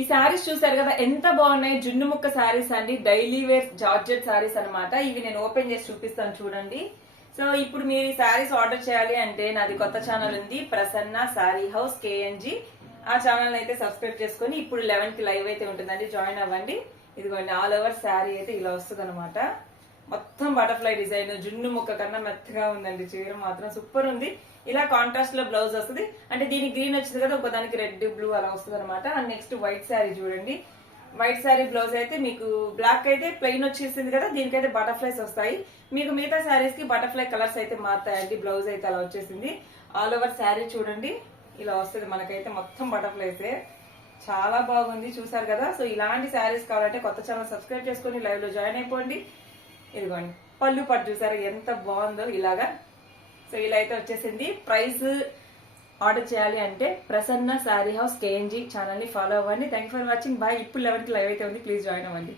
ఈ శారీస్ చూసారు కదా ఎంత బాగున్నాయి. జున్ను ముక్క శారీస్ అండి, డైలీ వేర్ జార్జెట్ శారీస్ అన్నమాట. ఇవి నేను ఓపెన్ చేసి చూపిస్తాను చూడండి. సో ఇప్పుడు మీరు ఈ శారీస్ ఆర్డర్ చేయాలి అంటే నాది కొత్త ఛానల్ ఉంది, ప్రసన్న శారీ హౌస్ కేఎన్జి. ఆ ఛానల్ అయితే సబ్స్క్రైబ్ చేసుకుని ఇప్పుడు 11 కి లైవ్ అయితే ఉంటుందండి, జాయిన్ అవ్వండి. ఇదిగోండి ఆల్ ఓవర్ శారీ అయితే ఇలా వస్తుంది అనమాట. మొత్తం బటర్ఫ్లై డిజైన్, జున్ను ముక్క కన్నా మెత్తగా ఉందండి. చీర మాత్రం సూపర్ ఉంది. ఇలా కాంట్రాస్ట్ లో బ్లౌజ్ వస్తుంది. అంటే దీనికి గ్రీన్ వచ్చింది కదా, ఒకదానికి రెడ్ బ్లూ అలా వస్తుంది అనమాట. అండ్ నెక్స్ట్ వైట్ శారీ చూడండి. వైట్ శారీ బ్లౌజ్ అయితే మీకు బ్లాక్ అయితే ప్లెయిన్ వచ్చేసింది కదా, దీనికైతే బటర్ఫ్లైస్ వస్తాయి. మీకు మిగతా శారీస్ కి బటర్ఫ్లై కలర్స్ అయితే మారుతాయండి. బ్లౌజ్ అయితే అలా వచ్చేసింది. ఆల్ ఓవర్ శారీ చూడండి ఇలా వస్తుంది. మనకైతే మొత్తం బటర్ఫ్లైసే, చాలా బాగుంది. చూసారు కదా. సో ఇలాంటి శారీస్ కావాలంటే కొత్త ఛానల్ సబ్స్క్రైబ్ చేసుకుని లైవ్ లో జాయిన్ అయిపోండి. ఇదిగోండి పళ్ళు పట్టు చూసారు ఎంత బాగుందో ఇలాగా. సో ఇలా అయితే వచ్చేసింది. ప్రైస్ ఆర్డర్ చేయాలి అంటే ప్రసన్న శారీ హౌస్ కేఎన్జి ఛానల్ ని ఫాలో అవ్వండి. Thank for watching. బాయ్. ఇప్పుడు 11 కి లైవ్ అయితే ఉంది, ప్లీజ్ జాయిన్ అవ్వండి.